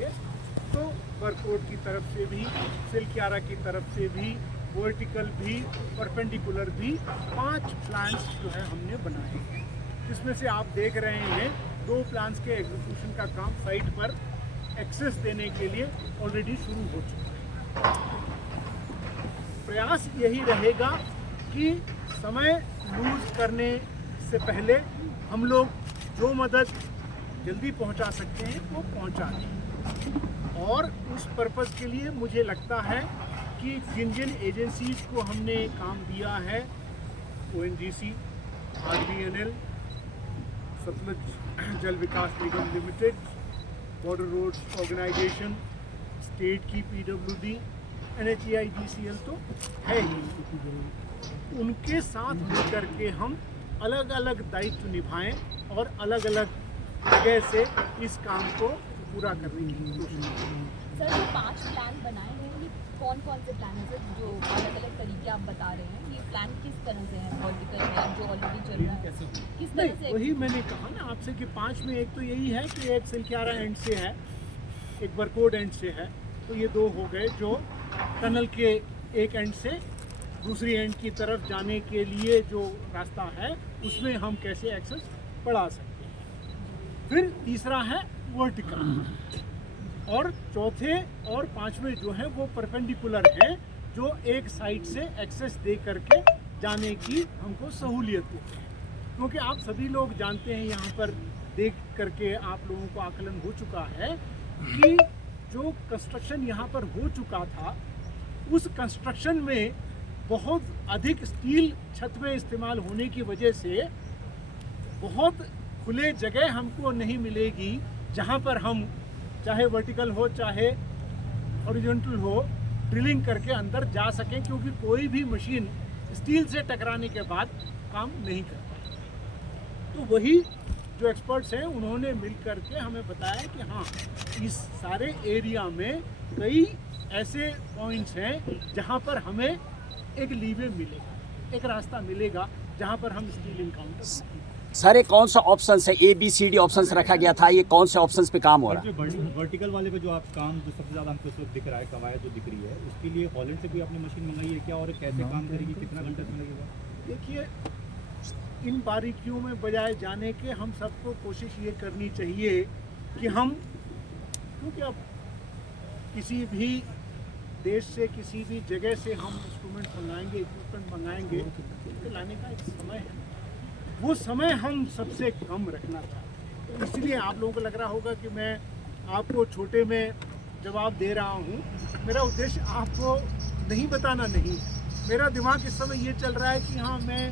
करेंगे तो वर्कआउट की तरफ से भी, सिलक्यारा की तरफ से भी, वर्टिकल भी, परपेंडिकुलर भी 5 प्लान्स जो है हमने बनाए हैं, जिसमें से आप देख रहे हैं 2 प्लान्स के एग्जीक्यूशन का काम साइट पर एक्सेस देने के लिए ऑलरेडी शुरू हो चुका है। प्रयास यही रहेगा कि समय लूज करने से पहले हम लोग जो मदद जल्दी पहुंचा सकते हैं वो पहुंचा दें। और उस पर्पज़ के लिए मुझे लगता है कि जिन जिन एजेंसीज को हमने काम दिया है, ONGC, RVNL, Satluj Jal Vikas Nigam limited, border roads organisation, state की PWD, NHAIDCL तो है ही, उनके साथ मिलकर के हम अलग अलग दायित्व निभाएं और अलग अलग जगह से इस काम को पूरा करने की कोशिश करें। सर, जो 5 प्लान बनाए हैं, ये कौन कौन से प्लान हैं सर, जो अलग अलग तरीके आप बता रहे हैं? ये प्लान किस तरह से है? वर्टिकल है जो ऑलरेडी चल रहा है, किस तरह से? वही मैंने कहा ना आपसे कि 5 में एक तो यही है कि एक सिलक्यारा एंड से है, एक बरकोड एंड से है, तो ये 2 हो गए जो टनल के एक एंड से दूसरी एंड की तरफ जाने के लिए जो रास्ता है उसमें हम कैसे एक्सेस बढ़ा सकते हैं। फिर तीसरा है वर्टिकल, और चौथे और 5वें जो है वो परपेंडिकुलर है, जो एक साइड से एक्सेस दे करके जाने की हमको सहूलियत देते हैं। क्योंकि आप सभी लोग जानते हैं, यहाँ पर देख करके आप लोगों को आकलन हो चुका है कि जो कंस्ट्रक्शन यहाँ पर हो चुका था, उस कंस्ट्रक्शन में बहुत अधिक स्टील छत में इस्तेमाल होने की वजह से बहुत खुले जगह हमको नहीं मिलेगी जहाँ पर हम चाहे वर्टिकल हो चाहे हॉरिजॉन्टल हो ड्रिलिंग करके अंदर जा सकें, क्योंकि कोई भी मशीन स्टील से टकराने के बाद काम नहीं कर पाती। तो वही जो एक्सपर्ट्स हैं उन्होंने मिल करके हमें बताया कि हाँ, इस सारे एरिया में कई ऐसे पॉइंट्स हैं जहाँ पर हमें एक लीवे मिलेगा, एक रास्ता मिलेगा जहाँ पर हम स्टील इनकाउंटर। सर, ये कौन सा ऑप्शंस है? ABCD ऑप्शंस रखा गया था, ये कौन से ऑप्शंस पे काम हो रहा है? वर्टिकल वाले पे जो आप काम जो सबसे ज़्यादा हमको इस वक्त दिख रहा है, कवायद जो दिख रही है, उसके लिए हॉलैंड से कोई आपने मशीन मंगाई है क्या, और कैसे काम करेगी, कितना घंटा इसमें लगेगा? देखिए, इन बारीकियों में बजाय जाने के हम सबको कोशिश ये करनी चाहिए कि हम, क्योंकि अब किसी भी देश से किसी भी जगह से हम इंस्ट्रूमेंट मंगाएंगे, इक्विपमेंट मंगाएंगे, तो लाने का एक समय है, वो समय हम सबसे कम रखना चाहते हैं। तो इसलिए आप लोगों को लग रहा होगा कि मैं आपको छोटे में जवाब दे रहा हूँ। मेरा उद्देश्य आपको नहीं बताना नहीं है। मेरा दिमाग इस समय ये चल रहा है कि हाँ, मैं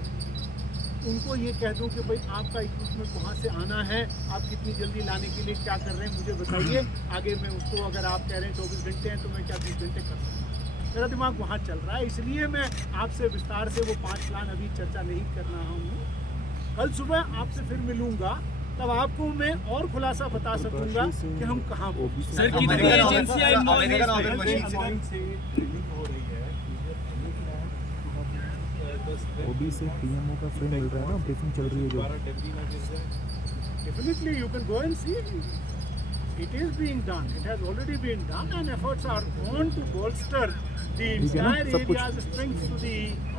उनको ये कह दूं कि भाई आपका इक्विपमेंट वहाँ से आना है, आप कितनी जल्दी लाने के लिए क्या कर रहे हैं मुझे बताइए, आगे मैं उसको, अगर आप कह रहे हैं 24 घंटे हैं तो मैं क्या 20 घंटे कर सकता हूँ। मेरा दिमाग वहाँ चल रहा है, इसलिए मैं आपसे विस्तार से वो 5 प्लान अभी चर्चा नहीं कर रहा हूँ। कल सुबह आपसे फिर मिलूंगा, तब आपको मैं और खुलासा बता सकूंगा कि हम कहाँ पहुंचे। सर, कितनी एजेंसियां इन्वॉल्व हैं? ओबी से PMO का फ्रेम मिल रहा है ना, ब्रीफिंग चल रही है जो। Definitely you can go and see. It is being done. It has already been done, and efforts are on to bolster the entire area's strength to the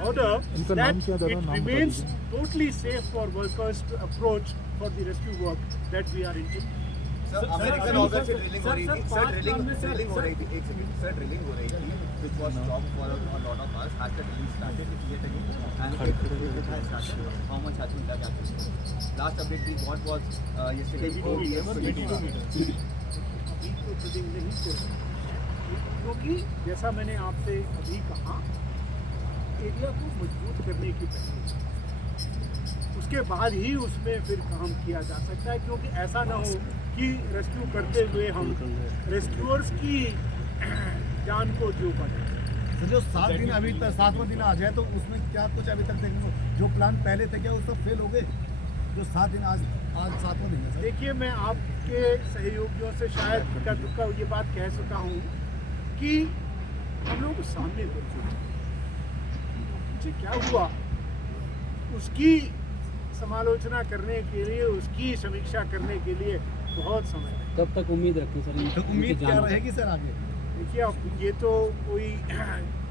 order that it remains totally safe for workers to approach for the rescue work that we are into. Sir, American order से drilling हो रही थी, sir drilling हो रही थी, एक second sir, drilling हो रही थी, which was stopped for a lot of us. Has the drilling started with yet again? And if it has started, how much has been done actually? Last update we got was yesterday 4 PM. अभी तो drilling नहीं हो रही, क्योंकि जैसा मैंने आपसे अभी कहा, एरिया को मजबूत करने की पहले उसके बाद ही उसमें फिर काम किया जा सकता है, क्योंकि ऐसा ना हो कि रेस्क्यू करते हुए हम रेस्क्यूअर्स की जान को जो बने। तो जो 7 दिन अभी तक 7वां दिन आ जाए तो उसमें क्या कुछ अभी तक देखने को, जो प्लान पहले थे क्या वो सब फेल हो गए? जो 7 दिन आज 7वां दिन है। देखिए, मैं आपके सहयोगियों से शायद इक्का दुक्का ये बात कह सकता हूँ कि हम लोग सामने हो चुके, क्या हुआ उसकी समालोचना करने के लिए, उसकी समीक्षा करने के लिए बहुत समय है। कब तक उम्मीद रखें सर? तो उम्मीद क्या रहेगी सर आगे? देखिए अब ये तो कोई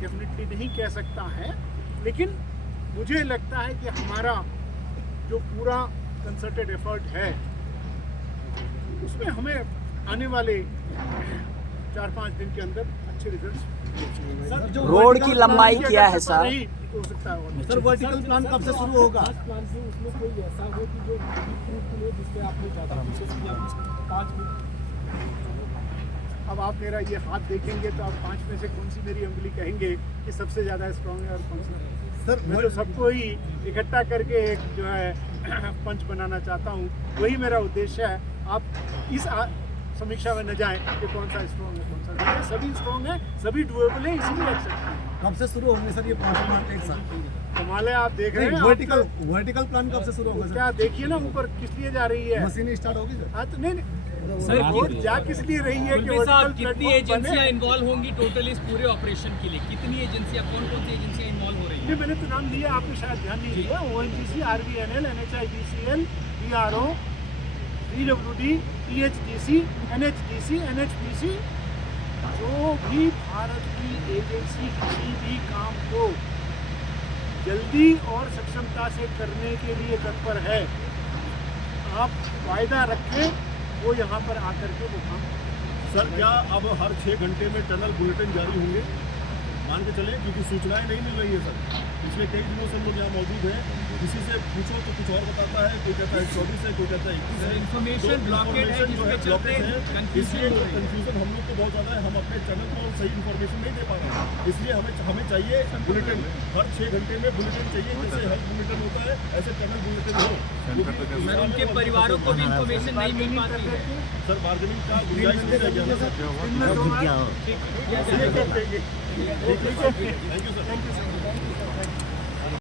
डेफिनेटली नहीं कह सकता है, लेकिन मुझे लगता है कि हमारा जो पूरा कंसर्टेड एफर्ट है उसमें हमें आने वाले 4-5 दिन के अंदर अच्छे रिजल्ट्स। रोड की लंबाई क्या है सर? नहीं हो सकता है और सर वर्टिकल प्लान कब से शुरू होगा? उसमें कोई ऐसा हो कि जो जिसपे आपने ज़्यादा विशेष किया 5 मिनट। अब आप मेरा ये हाथ देखेंगे तो आप 5 में से कौन सी मेरी उंगली कहेंगे कि सबसे ज़्यादा स्ट्रॉन्ग है और कौन सी? सर मैं तो सबको ही इकट्ठा करके एक जो है पंच बनाना चाहता हूँ, वही मेरा उद्देश्य है। आप इस समीक्षा में न जाएं कि कौन सा स्ट्रॉन्ग है कौन सा नहीं है। सभी स्ट्रॉन्ग है, सभी डुएबल है, इसीलिए एक्सेप्ट हैं। कब से शुरू होंगे सर ये 5 मिनट एक साथ? कमाल है, आप देख रहे हैं। वर्टिकल प्लान कब से शुरू होगा सर? क्या देखिए ना ऊपर किस लिए जा रही है मशीनें स्टार्ट होगी सर? हाँ तो नहीं सर रोड जा किस लिए रही है कि वर्टिकल कितनी एजेंसियां इन्वॉल्व होंगी टोटल इस पूरे ऑपरेशन के लिए? कितनी एजेंसियां, कौन कौन सी एजेंसियां इन्वॉल्व हो रही हैं? मैंने तो नाम लिया, आपने शायद ध्यान नहीं दिया। ONGC, RVNL, NHIDCL, PRO, PWD, THDC, NHDC, NHPC, जो भी भारत की एजेंसी किसी भी काम को जल्दी और सक्षमता से करने के लिए तत्पर है, आप वायदा रखें वो यहाँ पर आकर के वो काम। सर क्या अब हर 6 घंटे में टनल बुलेटिन जारी होंगे? मान के चलिए, क्योंकि सूचनाएं नहीं मिल रही है सर। पिछले कई दिनों से लोग यहाँ मौजूद हैं, किसी से पूछो तो कुछ और बताता है, कोई कहता है 24 है, कोई कहता है 21 है। इन्फॉर्मेशन ब्लॉकेज है, जो है ब्लॉकेज है, इसलिए कंफ्यूजन कंफ्यूजन हम लोग को बहुत ज़्यादा है। हम अपने चैनल को सही इन्फॉर्मेशन नहीं दे पा रहे हैं, इसलिए हमें चाहिए बुलेटिन। हर 6 घंटे में बुलेटिन चाहिए, जैसे हेल्थ बुलेटिन होता है ऐसे टनल बुलेटिन हो। सर उनके परिवारों को भी इन्फॉर्मेशन नहीं मिल पाती है। सर बार्गेनिंग का गुंजाइश नहीं रह गया सर। Thank you sir.